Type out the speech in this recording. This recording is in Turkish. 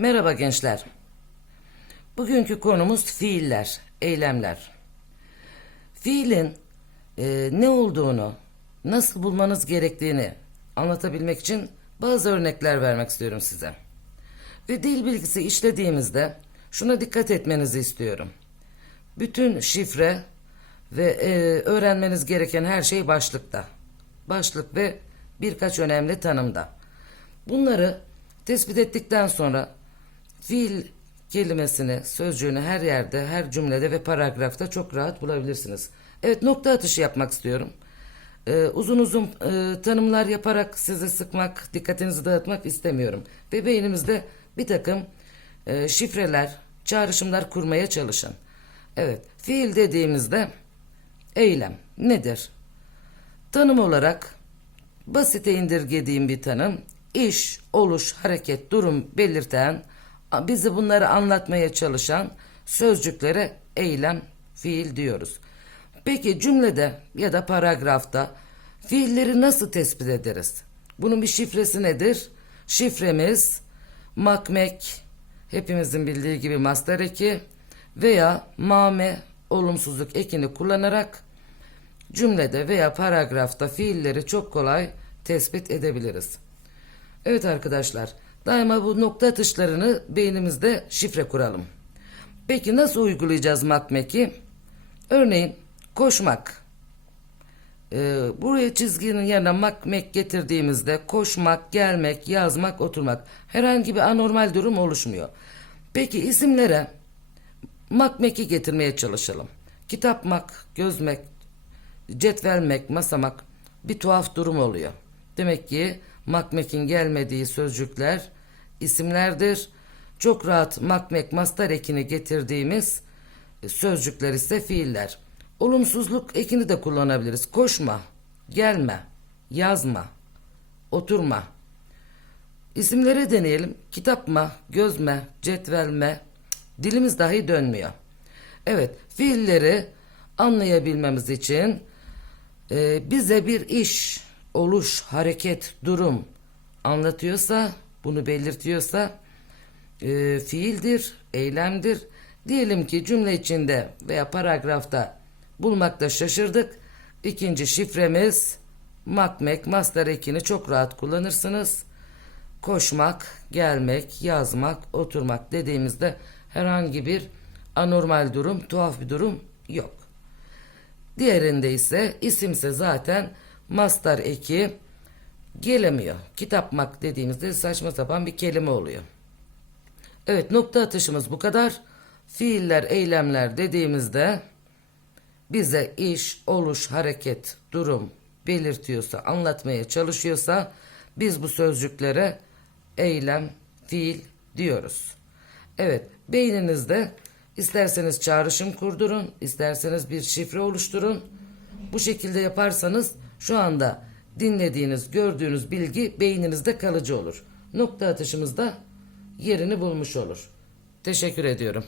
Merhaba gençler. Bugünkü konumuz fiiller, eylemler. Fiilin e, ne olduğunu, nasıl bulmanız gerektiğini anlatabilmek için bazı örnekler vermek istiyorum size. Ve dil bilgisi işlediğimizde şuna dikkat etmenizi istiyorum. Bütün şifre ve e, öğrenmeniz gereken her şey başlıkta. Başlık ve birkaç önemli tanımda. Bunları tespit ettikten sonra fiil kelimesini, sözcüğünü her yerde, her cümlede ve paragrafta çok rahat bulabilirsiniz. Evet nokta atışı yapmak istiyorum. Ee, uzun uzun e, tanımlar yaparak sizi sıkmak, dikkatinizi dağıtmak istemiyorum. Ve beynimizde bir takım e, şifreler, çağrışımlar kurmaya çalışın. Evet, fiil dediğimizde eylem nedir? Tanım olarak basite indirgediğim bir tanım. iş, oluş, hareket, durum belirten, bizi bunları anlatmaya çalışan sözcüklere eylem, fiil diyoruz. Peki cümlede ya da paragrafta fiilleri nasıl tespit ederiz? Bunun bir şifresi nedir? Şifremiz makmek, hepimizin bildiği gibi master eki veya mame, olumsuzluk ekini kullanarak cümlede veya paragrafta fiilleri çok kolay tespit edebiliriz. Evet arkadaşlar, daima bu nokta atışlarını beynimizde şifre kuralım. Peki nasıl uygulayacağız makmeki? Örneğin koşmak. Ee, buraya çizginin yanına makmek getirdiğimizde koşmak, gelmek, yazmak, oturmak herhangi bir anormal durum oluşmuyor. Peki isimlere makmeki getirmeye çalışalım. Kitapmak, gözmek, cetvelmek, masamak bir tuhaf durum oluyor. Demek ki makmekin gelmediği sözcükler isimlerdir. Çok rahat makmek mastar ekini getirdiğimiz sözcükler ise fiiller. Olumsuzluk ekini de kullanabiliriz. Koşma, gelme, yazma, oturma. İsimlere deneyelim. Kitapma, gözme, cetvelme. Dilimiz dahi dönmüyor. Evet, fiilleri anlayabilmemiz için e, bize bir iş, oluş, hareket, durum anlatıyorsa, bunu belirtiyorsa e, fiildir, eylemdir. Diyelim ki cümle içinde veya paragrafta bulmakta şaşırdık. İkinci şifremiz makmek, master ekini çok rahat kullanırsınız. Koşmak, gelmek, yazmak, oturmak dediğimizde herhangi bir anormal durum, tuhaf bir durum yok. Diğerinde ise isimse zaten master eki gelemiyor. Kitapmak dediğimizde saçma sapan bir kelime oluyor. Evet nokta atışımız bu kadar. Fiiller, eylemler dediğimizde bize iş, oluş, hareket, durum belirtiyorsa, anlatmaya çalışıyorsa biz bu sözcüklere eylem, fiil diyoruz. Evet, beyninizde isterseniz çağrışım kurdurun, isterseniz bir şifre oluşturun. Bu şekilde yaparsanız şu anda dinlediğiniz, gördüğünüz bilgi beyninizde kalıcı olur. Nokta atışımızda yerini bulmuş olur. Teşekkür ediyorum.